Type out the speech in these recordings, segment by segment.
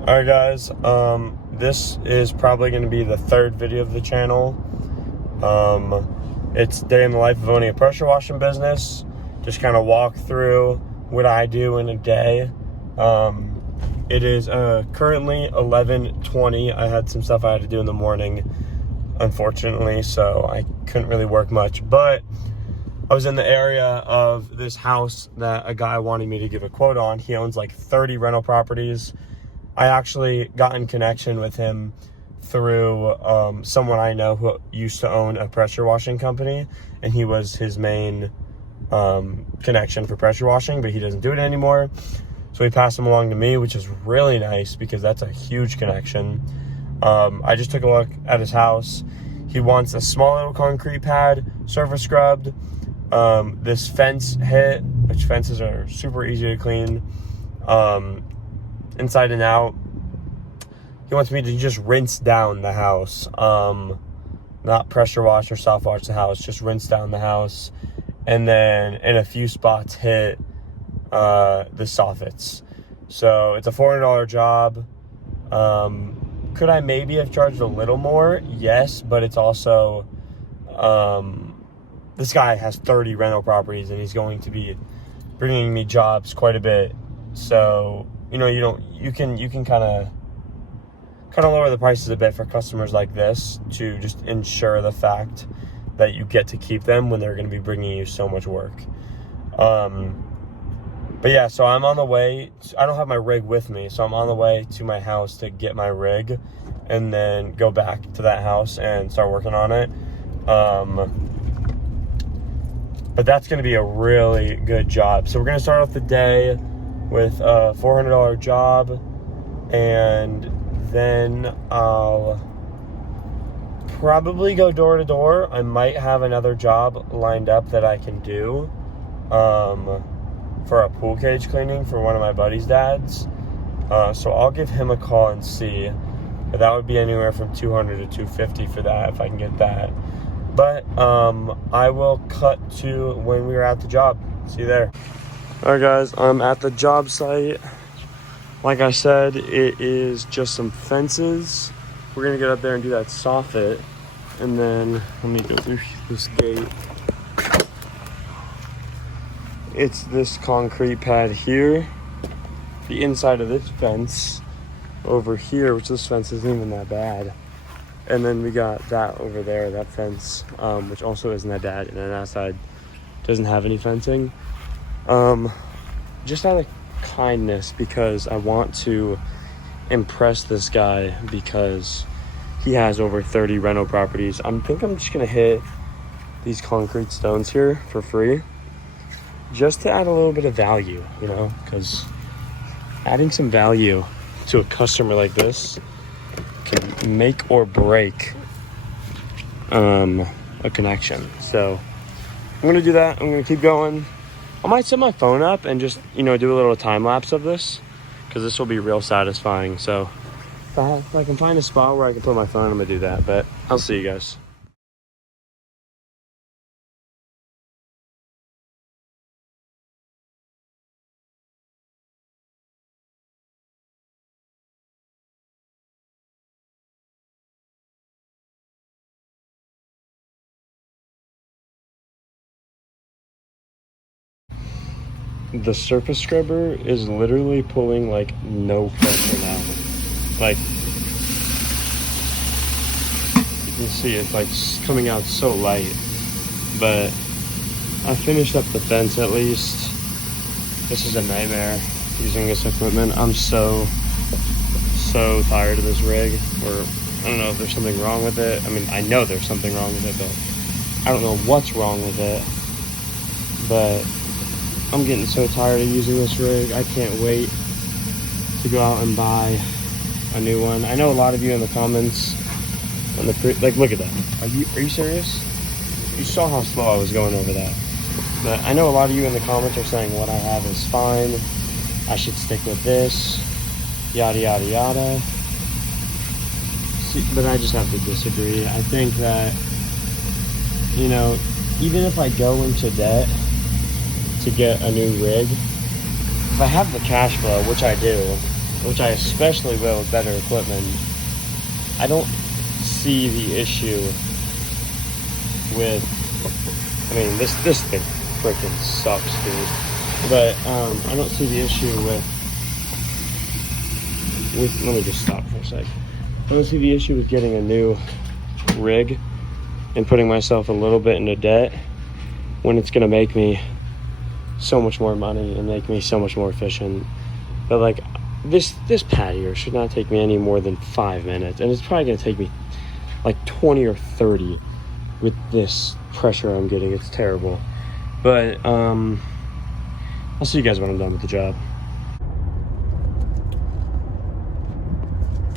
Alright guys, this is probably going to be the third video of the channel. It's day in the life of owning a pressure washing business. Just kind of walk through what I do in a day. It is currently 11:20. I had some stuff I had to do in the morning, unfortunately, so I couldn't really work much. But I was in the area of this house that a guy wanted me to give a quote on. He owns like 30 rental properties. I actually got in connection with him through someone I know who used to own a pressure washing company, and he was his main connection for pressure washing, but he doesn't do it anymore. So he passed him along to me, which is really nice because that's a huge connection. I just took a look at his house. He wants a small little concrete pad, surface scrubbed, this fence hit, which fences are super easy to clean, inside and out. He wants me to just rinse down the house, not pressure wash or soft wash the house, just rinse down the house, and then in a few spots hit the soffits. So it's a $400 job. Could I maybe have charged a little more? Yes, but it's also this guy has 30 rental properties and he's going to be bringing me jobs quite a bit. So you can kind of lower the prices a bit for customers like this to just ensure the fact that you get to keep them when they're going to be bringing you so much work. But yeah, so I'm on the way. I don't have my rig with me, so I'm on the way to my house to get my rig and then go back to that house and start working on it. But that's going to be a really good job. So we're going to start off the day with a $400 job, and then I'll probably go door to door. I might have another job lined up that I can do for a pool cage cleaning for one of my buddy's dads. So I'll give him a call and see. But that would be anywhere from $200 to $250 for that if I can get that. But I will cut to when we were at the job. See you there. Alright guys, I'm at the job site. Like I said, it is just some fences. We're gonna get up there and do that soffit, and then let me go through this gate. It's this concrete pad here, the inside of this fence over here, which this fence isn't even that bad, and then we got that over there, that fence, which also isn't that bad, and then that side doesn't have any fencing. Just out of kindness, because I want to impress this guy because he has over 30 rental properties. I think I'm just gonna hit these concrete stones here for free, just to add a little bit of value, because adding some value to a customer like this can make or break a connection. So I'm gonna do that. I'm gonna keep going. I might set my phone up and just, do a little time lapse of this, because this will be real satisfying. So if I can find a spot where I can put my phone, I'm gonna do that, but I'll see you guys. The surface scrubber is literally pulling like no pressure now. Like, you can see it's like coming out so light. But I finished up the fence at least. This is a nightmare using this equipment. I'm so tired of this rig. Or I don't know if there's something wrong with it. I mean, I know there's something wrong with it, but I don't know what's wrong with it. But I'm getting so tired of using this rig. I can't wait to go out and buy a new one. I know a lot of you in the comments on the look at that. Are you serious? You saw how slow I was going over that. But I know a lot of you in the comments are saying what I have is fine. I should stick with this. Yada yada yada. See, but I just have to disagree. I think that, even if I go into debt to get a new rig, if I have the cash flow, which I do, which I especially will with better equipment, I don't see the issue with, I mean, this thing freaking sucks, dude. But I don't see the issue with, let me just stop for a sec. I don't see the issue with getting a new rig and putting myself a little bit into debt when it's gonna make me so much more money and make me so much more efficient. But like, this patio should not take me any more than 5 minutes, and it's probably gonna take me like 20 or 30 with this pressure I'm getting. It's terrible. But I'll see you guys when I'm done with the job.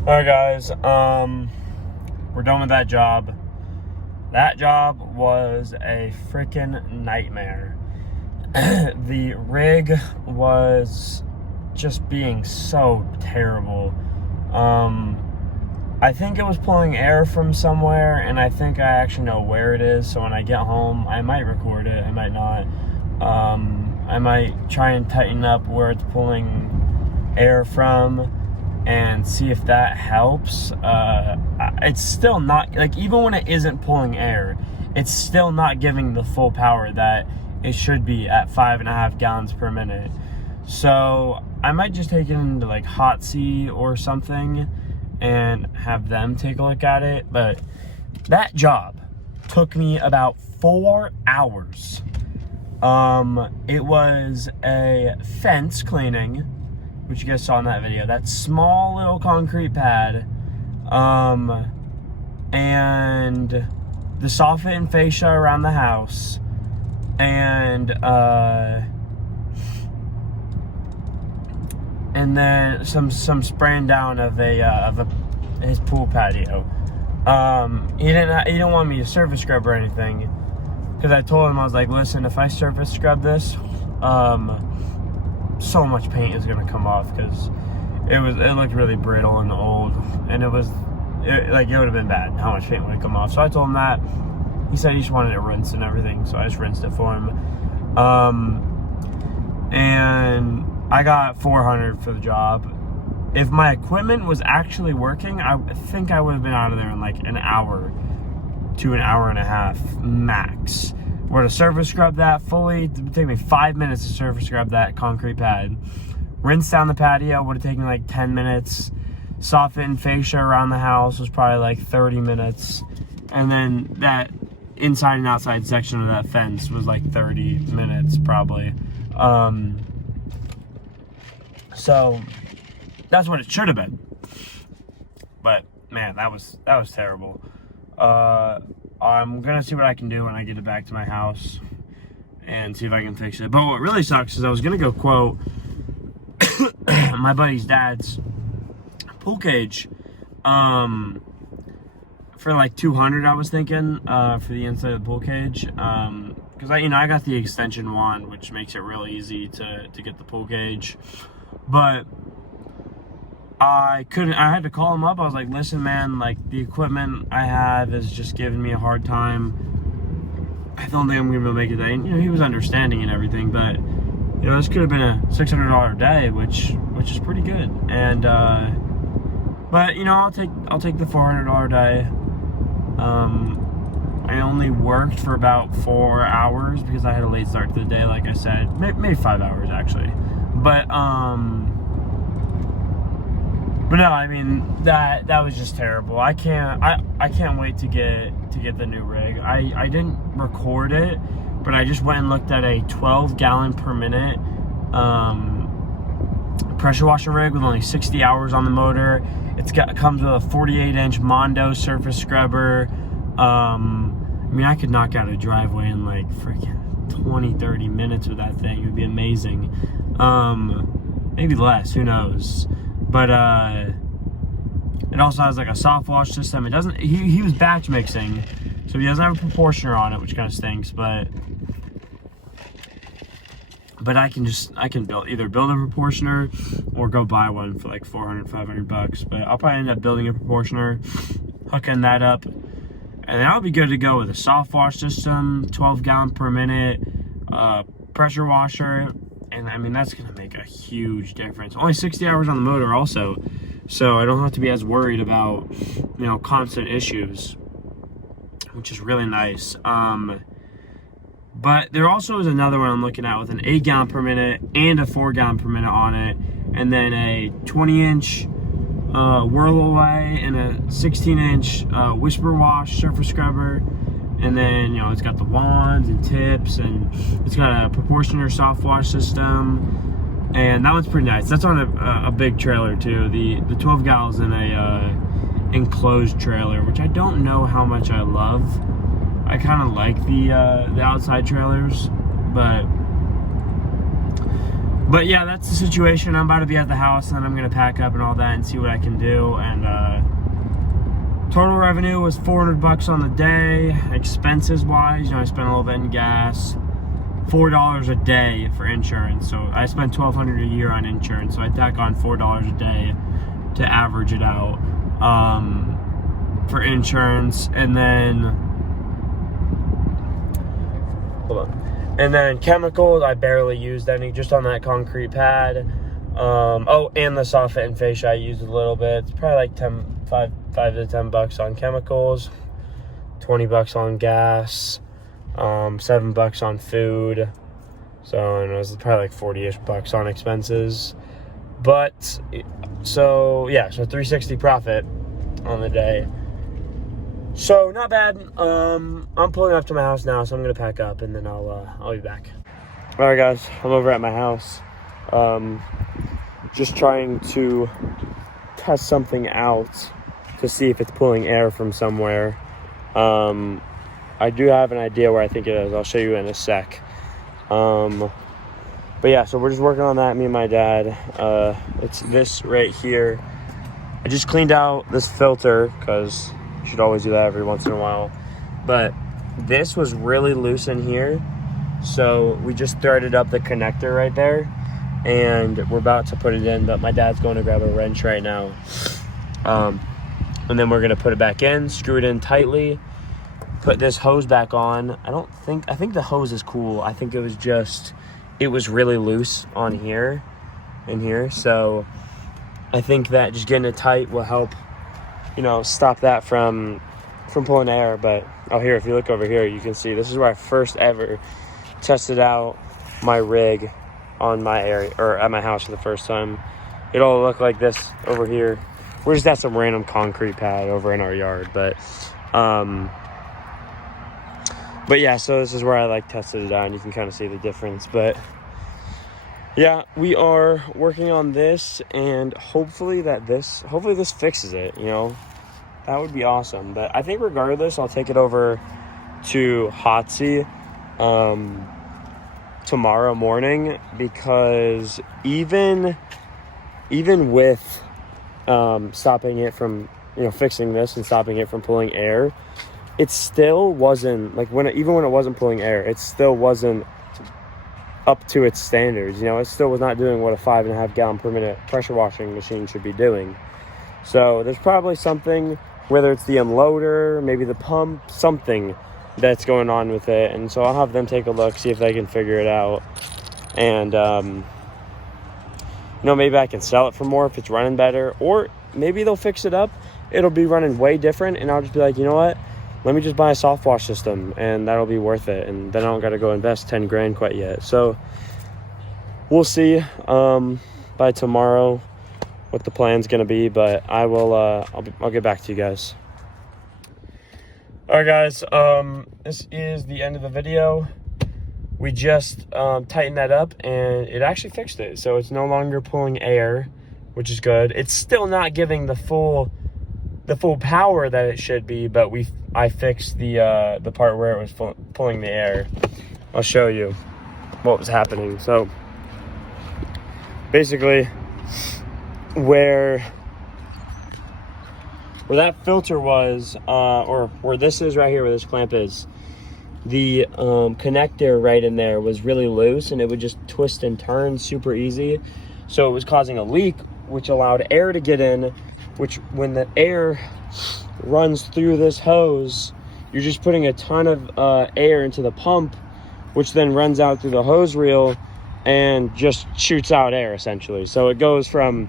Alright guys, we're done with that job. That job was a freaking nightmare. The rig was just being so terrible. I think it was pulling air from somewhere, and I think I actually know where it is, so when I get home I might record it, I might not. I might try and tighten up where it's pulling air from and see if that helps. It's still not, like, even when it isn't pulling air, it's still not giving the full power that it should be at 5.5 gallons per minute. So I might just take it into like Hot Sea or something and have them take a look at it. But that job took me about 4 hours. It was a fence cleaning, which you guys saw in that video, that small little concrete pad, and the soffit and fascia around the house, and then some spraying down of his pool patio. He didn't want me to surface scrub or anything, because I told him, I was like, listen, if I surface scrub this, so much paint is gonna come off, because it looked really brittle and old, and it would have been bad how much paint would come off. So I told him that. He said he just wanted it rinsed and everything, so I just rinsed it for him. And I got $400 for the job. If my equipment was actually working, I think I would have been out of there in like an hour to an hour and a half max. Were to surface scrub that fully, it would take me 5 minutes to surface scrub that concrete pad. Rinse down the patio would have taken me like 10 minutes. Soffit and fascia around the house was probably like 30 minutes. And then that inside and outside section of that fence was like 30 minutes probably. So that's what it should have been. But man, that was terrible. I'm gonna see what I can do when I get it back to my house and see if I can fix it. But what really sucks is I was gonna go quote my buddy's dad's pool cage for like $200, I was thinking, for the inside of the pool cage, because I got the extension wand, which makes it real easy to get the pool cage. But I had to call him up. I was like, listen man, like, the equipment I have is just giving me a hard time. I don't think I'm gonna be able to make it today. And he was understanding and everything, but this could have been a $600 day, which is pretty good. And but I'll take the $400 day. I only worked for about 4 hours because I had a late start to the day, like I said. Maybe 5 hours actually. But no, I mean, that was just terrible. I can't wait to get the new rig. I didn't record it, but I just went and looked at a 12 gallon per minute pressure washer rig with only 60 hours on the motor. It comes with a 48-inch Mondo surface scrubber. I mean, I could knock out a driveway in like freaking 20-30 minutes with that thing. It would be amazing. Maybe less, who knows. But it also has like a soft wash system. It doesn't, he was batch mixing, so he doesn't have a proportioner on it, which kind of stinks. But I can either build a proportioner or go buy one for like $400-500. But I'll probably end up building a proportioner, hooking that up, and then I'll be good to go with a soft wash system, 12 gallon per minute, pressure washer, And I mean, that's gonna make a huge difference. Only 60 hours on the motor also, so I don't have to be as worried about, you know, constant issues, which is really nice. But there also is another one I'm looking at with an 8 gallon per minute and a 4 gallon per minute on it, and then a 20-inch whirl away and a 16-inch whisper wash surface scrubber. And then, you know, it's got the wands and tips, and it's got a proportioner soft wash system, and that one's pretty nice. That's on a big trailer too. The 12 gallons in a enclosed trailer, which I don't know how much I love. I kind of like the outside trailers, but yeah, that's the situation. I'm about to be at the house, and then I'm gonna pack up and all that and see what I can do. And total revenue was $400 on the day. Expenses wise, you know, I spent a little bit in gas. $4 a day for insurance. So I spent $1,200 a year on insurance. So I tack on $4 a day to average it out for insurance. And then, hold on. And then chemicals, I barely used any, just on that concrete pad. Oh, and the soffit and fascia I used a little bit. It's probably like $5 to $10 on chemicals, $20 on gas, $7 on food. So, and it was probably like 40-ish bucks on expenses. But so yeah, so $360 profit on the day. So not bad. I'm pulling up to my house now, so I'm gonna pack up and then I'll be back. All right, guys, I'm over at my house. Just trying to test something out to see if it's pulling air from somewhere. I do have an idea where I think it is. I'll show you in a sec. But yeah, so we're just working on that, me and my dad. It's this right here. I just cleaned out this filter because you should always do that every once in a while. But this was really loose in here, so we just threaded up the connector right there, and we're about to put it in, but my dad's going to grab a wrench right now. And then we're gonna put it back in, screw it in tightly, put this hose back on. I think the hose is cool. I think it was really loose on here, in here. So I think that just getting it tight will help, you know, stop that from pulling air. But oh, here, if you look over here, you can see this is where I first ever tested out my rig on my area, or at my house for the first time. It all looked like this over here. We're just at some random concrete pad over in our yard, but yeah, so this is where I like tested it out, and you can kind of see the difference. But yeah, we are working on this, and hopefully this fixes it, you know. That would be awesome. But I think regardless, I'll take it over to Hotsy tomorrow morning, because even with stopping it from, you know, fixing this and stopping it from pulling air, it still wasn't like even when it wasn't pulling air, it still wasn't up to its standards. You know, it still was not doing what a 5.5 gallon per minute pressure washing machine should be doing. So there's probably something, whether it's the unloader, maybe the pump, something that's going on with it. And so I'll have them take a look, see if they can figure it out. And you know, maybe I can sell it for more if it's running better, or maybe they'll fix it up. It'll be running way different, and I'll just be like, you know what? Let me just buy a soft wash system, and that'll be worth it. And then I don't got to go invest 10 grand quite yet. So we'll see by tomorrow what the plan's going to be, but I will, I'll get back to you guys. All right, guys, this is the end of the video. We just tightened that up, and it actually fixed it. So it's no longer pulling air, which is good. It's still not giving the full power that it should be, but I fixed the part where it was pulling the air. I'll show you what was happening. So basically, where that filter was, or where this is right here, where this clamp is, the connector right in there was really loose, and it would just twist and turn super easy. So it was causing a leak, which allowed air to get in, which when the air runs through this hose, you're just putting a ton of air into the pump, which then runs out through the hose reel and just shoots out air essentially. So it goes from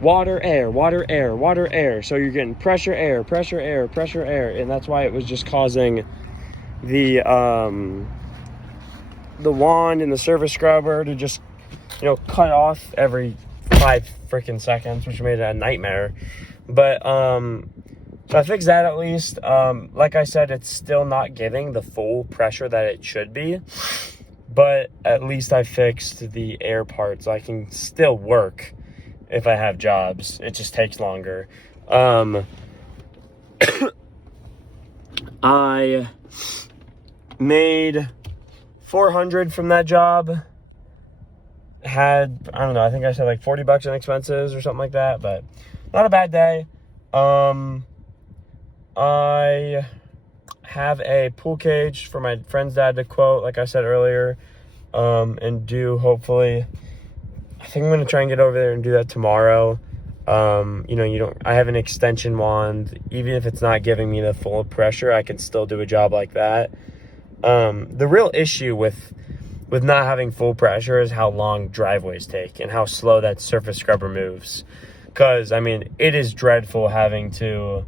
water, air, water, air, water, air. So you're getting pressure, air, pressure, air, pressure, air. And that's why it was just causing the wand and the surface scrubber to just, cut off every 5 freaking seconds, which made it a nightmare. But so I fixed that at least. Like I said, it's still not giving the full pressure that it should be, but at least I fixed the air part, so I can still work if I have jobs. It just takes longer. I made $400 from that job. Had, I don't know, I think I said like $40 in expenses or something like that, but not a bad day. I have a pool cage for my friend's dad to quote, like I said earlier, and do hopefully. I think I'm going to try and get over there and do that tomorrow. I have an extension wand. Even if it's not giving me the full pressure, I can still do a job like that. The real issue with not having full pressure is how long driveways take and how slow that surface scrubber moves. Because, it is dreadful having to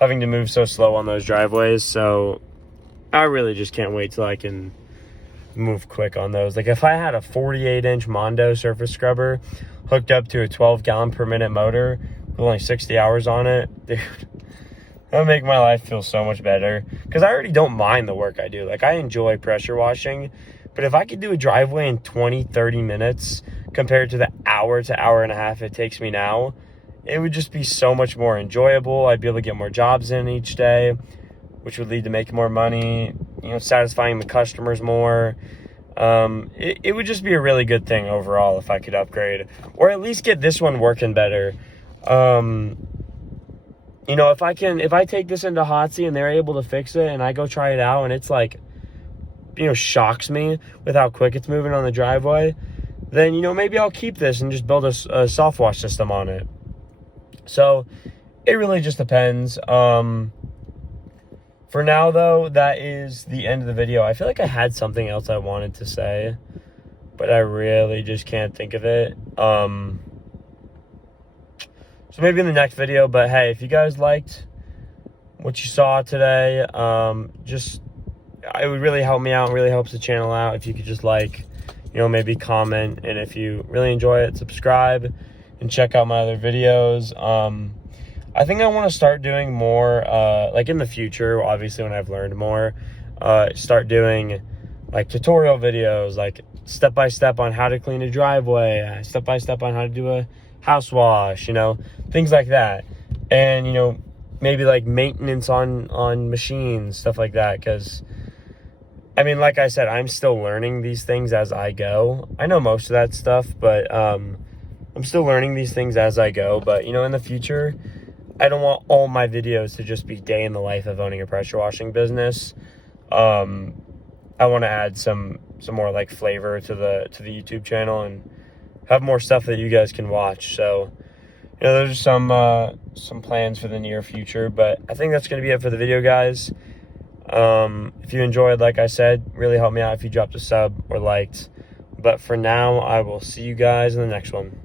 move so slow on those driveways. So I really just can't wait till I can move quick on those. Like if I had a 48-inch Mondo surface scrubber hooked up to a 12-gallon per minute motor with only 60 hours on it, dude, that would make my life feel so much better. Because I already don't mind the work I do. Like I enjoy pressure washing, but if I could do a driveway in 20-30 minutes compared to the hour to hour and a half it takes me now, it would just be so much more enjoyable. I'd be able to get more jobs in each day, which would lead to making more money, satisfying the customers more. It would just be a really good thing overall if I could upgrade, or at least get this one working better. If I take this into Hotsy and they're able to fix it and I go try it out and it's like, shocks me with how quick it's moving on the driveway, then, maybe I'll keep this and just build a soft wash system on it. So it really just depends. For now, though, that is the end of the video. I feel like I had something else I wanted to say, but I really just can't think of it. So maybe in the next video, but hey, if you guys liked what you saw today, it would really help me out, really helps the channel out if you could just maybe comment, and if you really enjoy it, subscribe and check out my other videos. I think I want to start doing more, like in the future, obviously when I've learned more, start doing like tutorial videos, like step-by-step on how to clean a driveway, step-by-step on how to do a house wash, things like that. And, maybe like maintenance on machines, stuff like that. Because, like I said, I'm still learning these things as I go. I know most of that stuff, but I'm still learning these things as I go. But, in the future, I don't want all my videos to just be day in the life of owning a pressure washing business. I want to add some more like flavor to the YouTube channel and have more stuff that you guys can watch. So, those are some plans for the near future, but I think that's going to be it for the video, guys. If you enjoyed, like I said, really help me out if you dropped a sub or liked. But for now, I will see you guys in the next one.